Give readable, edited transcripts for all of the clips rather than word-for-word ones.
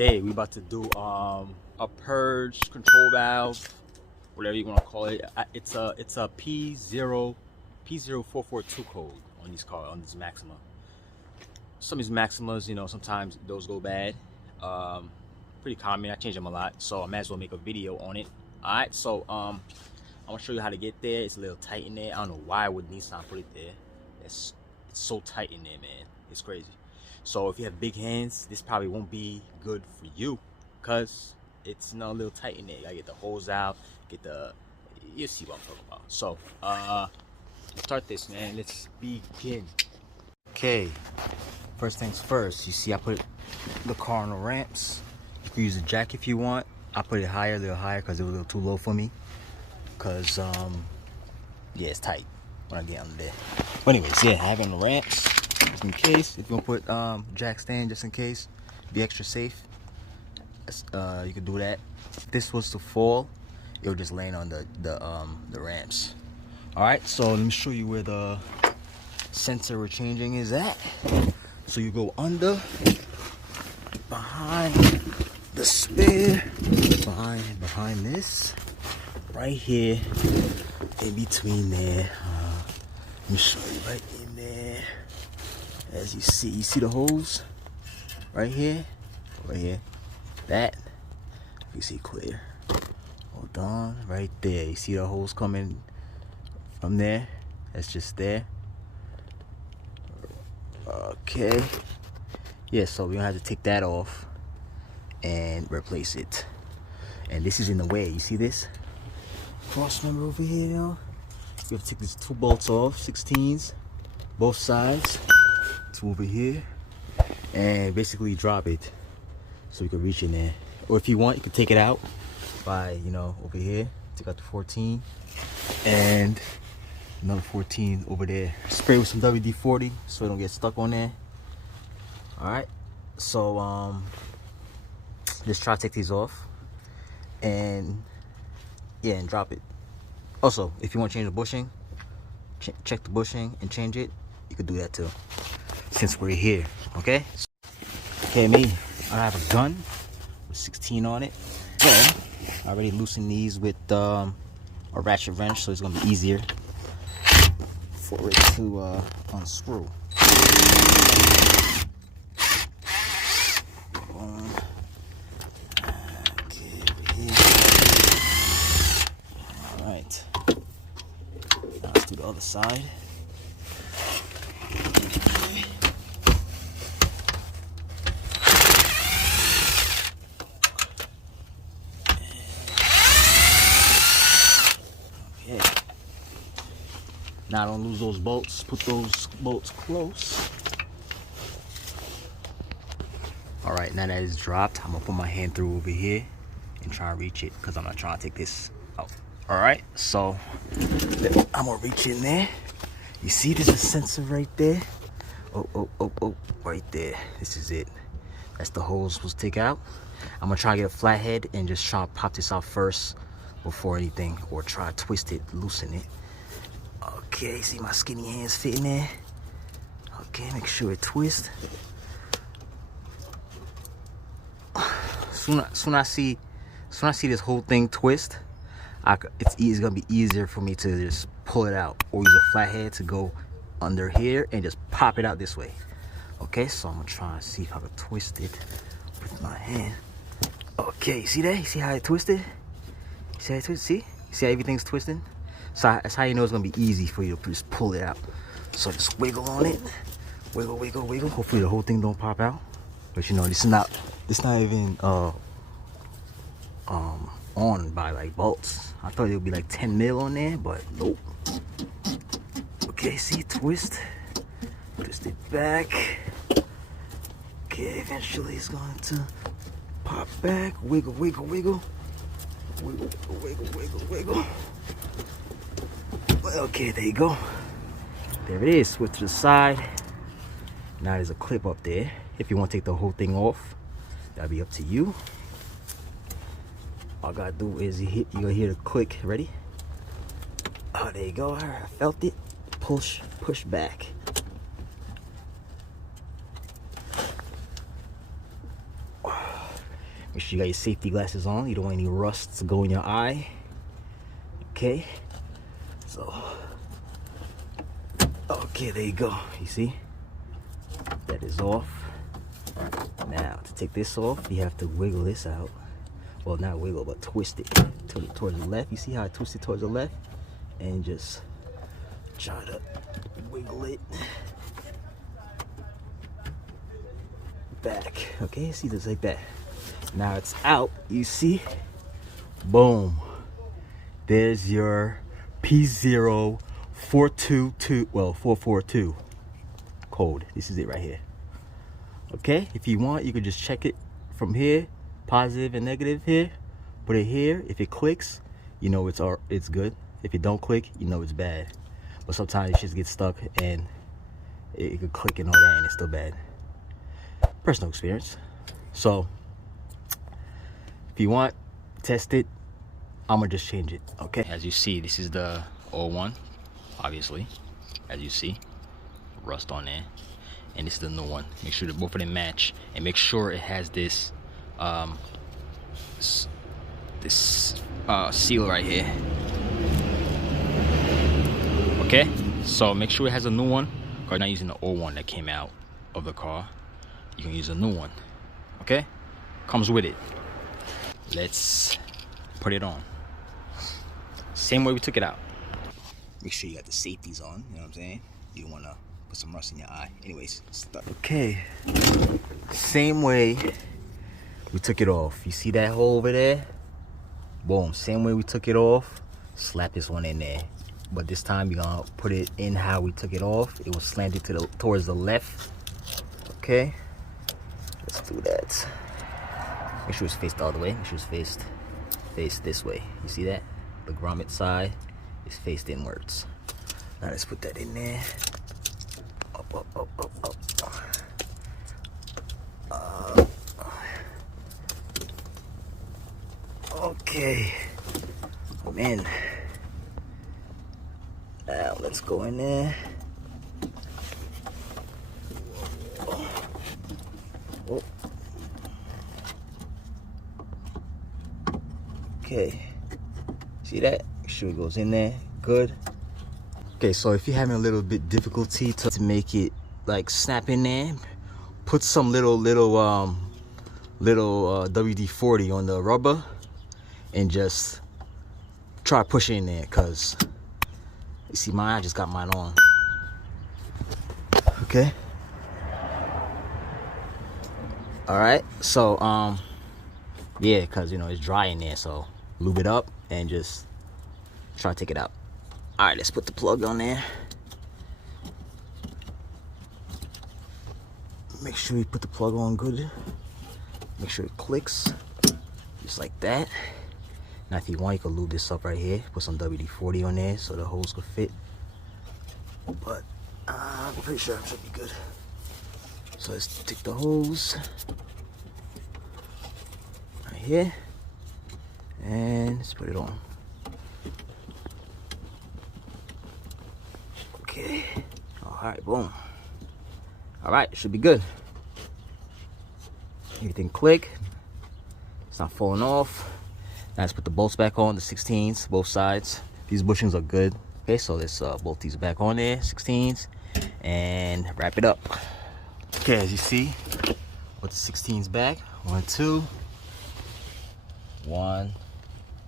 today we about to do a purge control valve, whatever you want to call it. It's a P0442 code on these cars, on this Maxima. Some of these Maximas, you know, sometimes those go bad. Pretty common. I change them a lot, so I might as well make a video on it. All right, so I'm gonna show you how to get there. It's a little tight in there. I don't know why would Nissan put it there. It's so tight in there, man. It's crazy. So if you have big hands, this probably won't be good for you, because it's, you know, a little tight in there. You gotta get the hose out, get the, you see what I'm talking about. So let's start this, man. Let's begin. Okay, first things first, you see I put the car on the ramps. You can use a jack if you want. I put it higher, a little higher, because it was a little too low for me, because yeah, it's tight when I get under there. But anyways, yeah, I have it on the ramps just in case. If you want to put jack stand, just in case, be extra safe, you can do that. If this was to fall, it would just land on the ramps. All right, so let me show you where the sensor we're changing is at. So you go under, behind the spare, behind this, right here, in between there. Let me show you right in there. As you see the holes right here, over here. That you see clear. Hold on, right there. You see the holes coming from there? That's just there. Okay. Yeah, so we're gonna have to take that off and replace it. And this is in the way. You see this cross member over here, you know? We have to take these two bolts off, 16s, both sides. Two over here, and basically drop it so you can reach in there. Or if you want, you can take it out by, you know, over here. Take out the 14 and another 14 over there. Spray with some WD-40 so it don't get stuck on there. All right, so just try to take these off and yeah, and drop it. Also, if you want to change the bushing, check the bushing and change it. You could do that too, since we're here. Okay, okay, I have a gun with 16 on it. So I already loosened these with a ratchet wrench, so it's gonna be easier for it to unscrew. Okay, over here. All right, now let's do the other side. Now don't lose those bolts. Put those bolts close. All right, now that it's dropped, I'm gonna put my hand through over here and try and reach it, because I'm not trying to take this out. All right, so I'm gonna reach in there. You see there's a sensor right there. Oh, right there. This is it. That's the hose supposed to take out. I'm gonna try to get a flathead and just try to pop this out first before anything, or try to twist it, loosen it. Okay, see my skinny hands fit in there. Okay, make sure it twists. Soon I see this whole thing twist, it's gonna be easier for me to just pull it out, or use a flathead to go under here and just pop it out this way. Okay, so I'm gonna try and see if I can twist it with my hand. Okay, see that? You see how it twisted? See how it twisted? See? You see how everything's twisting? So that's how you know it's gonna be easy for you to just pull it out. So just wiggle on it, wiggle. Hopefully the whole thing don't pop out. But you know, this is not even on by like bolts. I thought it would be like 10 mil on there, but nope. Okay, see, twist it back. Okay, eventually it's going to pop back. Wiggle. Okay, there you go. There it is. Switch to the side. Now there's a clip up there. If you want to take the whole thing off, that'll be up to you. All I gotta do is you're gonna hear the click. Ready? Oh, there you go. I felt it. Push back. Make sure you got your safety glasses on. You don't want any rust to go in your eye. Okay, so okay, there you go. You see, that is off. Now to take this off, you have to wiggle this out. Well, not wiggle, but twist it towards the left. You see how I twist it towards the left, and just try to wiggle it back. Okay, see, just like that. Now it's out. You see, boom. There's your P0442, well, 442 code. This is it right here. Okay, if you want, you could just check it from here, positive and negative here. Put it here. If it clicks, you know it's good. If it don't click, you know it's bad. But sometimes it just gets stuck and it could click and all that, and it's still bad. Personal experience. So if you want, test it. I'm gonna just change it. Okay, as you see, this is the old one, obviously, as you see, rust on there, and this is the new one. Make sure that both of them match, and make sure it has this seal right here. Okay, so make sure it has a new one. You're not using the old one that came out of the car. You can use a new one. Okay, comes with it. Let's put it on. Same way we took it out. Make sure you got the safeties on, you know what I'm saying? You don't want to put some rust in your eye. Anyways, start. Okay, same way we took it off. You see that hole over there? Boom, same way we took it off. Slap this one in there. But this time you're gonna put it in how we took it off. It was slanted towards the left. Okay, let's do that. Make sure it's faced the other way. Make sure it's faced this way. You see that? The grommet side is faced inwards. Now let's put that in there. Up, up, up, up, up. Okay. I'm in. Now let's go in there. Oh. Okay. See that? Make sure it goes in there. Good. Okay, so if you're having a little bit difficulty to make it like snap in there, put some little WD-40 on the rubber and just try pushing in there, cause you see mine, I just got mine on. Okay. All right. So yeah, cause you know it's dry in there, so lube it up and just try to take it out. All right, let's put the plug on there. Make sure you put the plug on good. Make sure it clicks, just like that. Now if you want, you can lube this up right here. Put some WD-40 on there so the hose could fit. But I'm pretty sure it should be good. So let's take the hose right here and let's put it on. Okay. All right, boom. All right, should be good. Everything click. It's not falling off. Now let's put the bolts back on, the 16s, both sides. These bushings are good. Okay, so let's bolt these back on there, 16s, and wrap it up. Okay, as you see, put the 16s back. 1, 2. 1,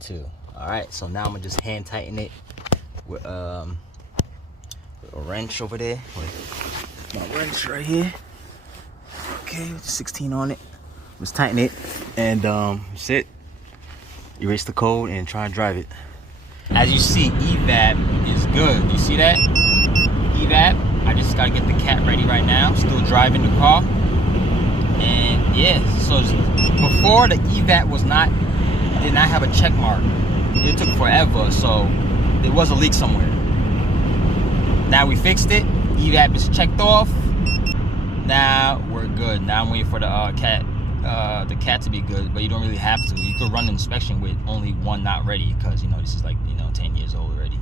2. All right, so now I'm gonna just hand tighten it with a wrench over there. With my wrench right here. Okay, with the 16 on it. Let's tighten it, and that's it. Erase the code and try and drive it. As you see, EVAP is good. You see that? EVAP. I just gotta get the cat ready right now. Still driving the car. And yeah, so before the EVAP did not have a check mark. It took forever, so there was a leak somewhere. Now we fixed it. EVAP is checked off. Now we're good. Now I'm waiting for the cat to be good, but you don't really have to. You could run the inspection with only one not ready, because you know this is like 10 years old already.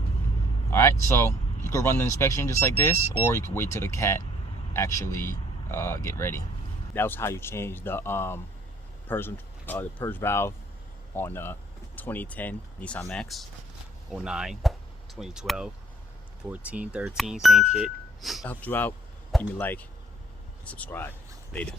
All right, so you could run the inspection just like this, or you could wait till the cat actually get ready. That was how you change the the purge valve on 2010 Nissan Max, 09, 2012, 14, 13, same shit. I helped you out. Give me a like, subscribe. Later.